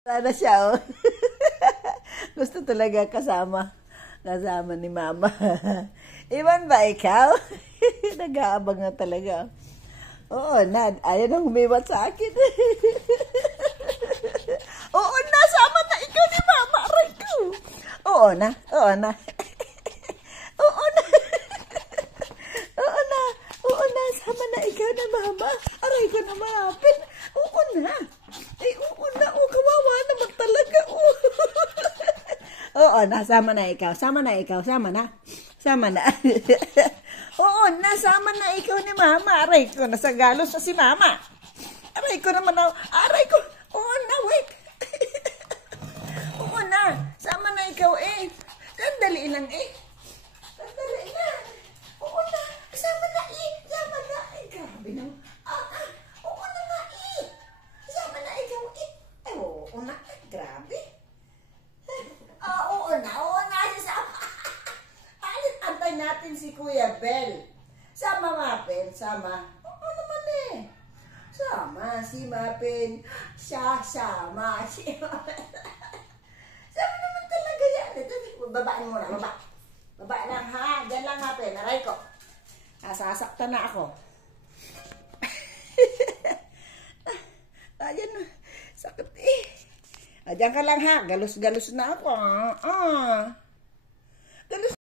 Sana siya, oh. Gusto talaga kasama. Kasama ni Mama. Iwan ba ikaw? Nag-aabang na talaga. Oo, Nad. Ayaw nang humiwat sa akin. Oo na, sama na ikaw ni Mama. Aray ko. Oo na, oo na. Oo na. Oo na. Oo na, sama na ikaw na Mama. Aray ko na maapin. Oo na. Ay, oo na. Oo, kawawa naman talaga. Oo. Oo na, sama na ikaw. Sama na ikaw. Sama na. Sama na. Oo na, sama na ikaw ni Mama. Aray ko, nasa galos na si Mama. Aray ko naman na. Aray ko. Oo na, wait. Oo na, sama na ikaw eh. Sandali lang eh. Sandali lang. Oo na, sama na eh. Sama na eh. Grabe na. Oo na nga eh. Sama na ikaw eh. Ay, oo na. Grabe. Oo na. Oo na. Sama. Antay natin si Kuya Bel. Sama, Mapin. Sama. Oo naman eh. Sama si Mapin. Siya, sama. Sama naman talaga yan. Ito, babaan mo na. Baba. Baba lang ha. Diyan lang, Mapin. Aray ko. Sasaktan na ako. Ayan na. Sakit eh. Diyan ka lang ha. Galus-galus na ako.